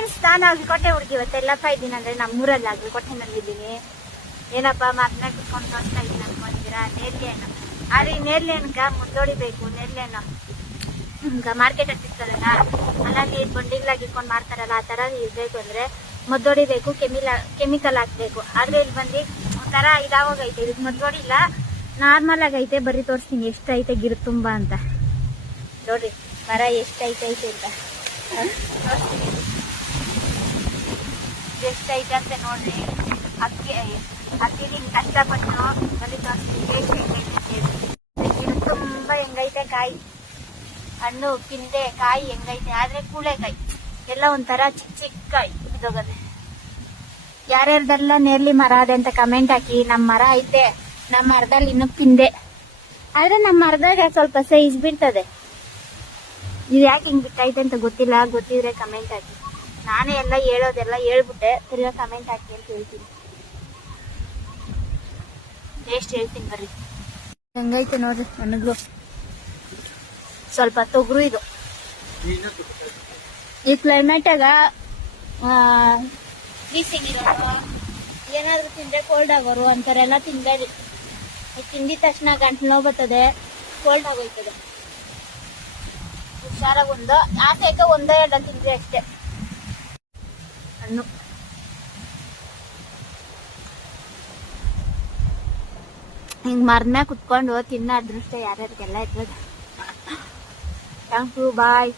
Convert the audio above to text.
Friends, ನಾನು ಅಗ್ರಿಕೋಟೆ ಹುಡುಗಿ. ಇವತ್ತೆಲ್ಲಪ್ಪ ಇದ್ದೀನಿ ಅಂದ್ರೆ ನಮ್ಮೂರಲ್ಲಿ ಅಗ್ರಿಕೋಟೆನಲ್ಲಿ ಇದ್ದೀನಿ. ಏನಪ್ಪಾ ಮಾತನ್ನ ಕುತ್ಕೊಂಡು ತೋರಿಸ್ತಾ ಇದ್ದೀನಿ ಅನ್ಕೊಂಡಿದ್ದೀರಾ? ನೇರ್ಲೆ ಹಣ್ಣು. ಆದ್ರೆ ಈ ನೇರ್ಲೆ ಹಣ್ಣಿಗೆ ಮುದ್ದೊಡಿಬೇಕು. ನೇರ್ಲೆ ಹಣ್ಣು ಈಗ ಮಾರ್ಕೆಟ್ ಅಲ್ಲಿ ಸಿಗ್ತದಲ್ಲ, ಅಲ್ಲಾಗಿ ಬಂಡಿಗಳಾಗಿ ಇಟ್ಕೊಂಡು ಮಾಡ್ತಾರಲ್ಲ, ಆ ತರ ಇರ್ಬೇಕು ಅಂದ್ರೆ ಮದ್ದೊಡಿಬೇಕು, ಕೆಮಿಕಲ್ ಹಾಕ್ಬೇಕು. ಆದ್ರೆ ಇಲ್ಲಿ ಬಂದು ಒಂಥರ ಇದಾವಾಗೈತೆ. ಇದಕ್ಕೆ ಮದ್ದೊಡಿಲ್ಲ, ನಾರ್ಮಲ್ ಆಗೈತೆ. ಬರ್ರಿ ತೋರಿಸ್ತೀನಿ ಎಷ್ಟೈತೆ ಗಿಡ ತುಂಬಾ ಅಂತ. ನೋಡ್ರಿ ಮರ ಎಷ್ಟೈತೆ ಅಂತ ತೋರಿಸ್ತೀನಿ. ಎಷ್ಟೈತೆ ಅಂತ ನೋಡ್ರಿ. ಅಕ್ಕಿ ಕಷ್ಟಪಟ್ಟು ಬರೀ ತೋರಿಸ್ತೀನಿ ಗಿಡ ತುಂಬಾ ಹೆಂಗೈತೆ. ಕಾಯಿ, ಹಣ್ಣು, ಪಿಂದೆ, ಕಾಯಿ ಹೆಂಗೈತೆ. ಆದ್ರೆ ಕೂಳೆಕಾಯಿ ಎಲ್ಲ ಒಂಥರ ಚಿಕ್ಕ ಚಿಕ್ಕ ಕಾಯಿ ಬಿದ್ದೋಗದೆ. ಯಾರ್ಯಾರ್ದೆಲ್ಲ ನೇರ್ಲಿ ಮರ ಅದೆ ಅಂತ ಕಮೆಂಟ್ ಹಾಕಿ. ನಮ್ಮ ಮರ ಐತೆ, ನಮ್ಮ ಮರದಲ್ಲಿ ಇನ್ನು ಪಿಂದೆ. ಆದ್ರೆ ನಮ್ಮ ಮರದಾಗ ಸ್ವಲ್ಪ ಸೈಜ್ ಬಿಡ್ತದೆ. ಇದು ಯಾಕೆ ಹಿಂಗ್ ಬಿಟ್ಟೈತೆ ಅಂತ ಗೊತ್ತಿಲ್ಲ. ಗೊತ್ತಿದ್ರೆ ಕಮೆಂಟ್ ಹಾಕಿ. ನಾನೇ ಎಲ್ಲ ಹೇಳೋದೆಲ್ಲ ಹೇಳ್ಬಿಟ್ಟೆ, ತಿರ್ಗಾ ಕಮೆಂಟ್ ಹಾಕಿ ಅಂತ ಹೇಳ್ತೀನಿ. ಟೇಸ್ಟ್ ಹೇಳ್ತೀನಿ ಬರ್ರಿ. ಹೆಂಗೈತೆ ನೋಡ್ರಿ ಹಣ್ಣುಗಳು. ಸ್ವಲ್ಪ ತೊಗರು ಇದು. ಈ ಕ್ಲೈಮೇಟಾಗ ಬೀಸಿಗಿರೋರು ಏನಾದ್ರು ತಿಂದ್ರೆ ಕೋಲ್ಡ್ ಆಗೋರು ಅಂತಾರೆಲ್ಲ ತಿನ್ಬೇಡಿ. ತಿಂದಿದ ತಕ್ಷಣ ಗಂಟ್ಲು ನೋವು ಬರ್ತದೆ, ಕೋಲ್ಡ್ ಆಗೋಯ್ತದೆ. ಹುಷಾರಾಗಿ ಆಸೆಗೆ ಒಂದೋ ಎರಡ ತಿಂದ್ರೆ ಅಷ್ಟೇ ಹಣ್ಣು. ಹಿಂಗ್ ಮರ್ಮ್ಯಾಗ ಕುತ್ಕೊಂಡು ತಿನ್ನೋ ಅದೃಷ್ಟ ಯಾರ್ಯಾರಿಗೆಲ್ಲ ಇರ್ತದೆ. Thank you, bye.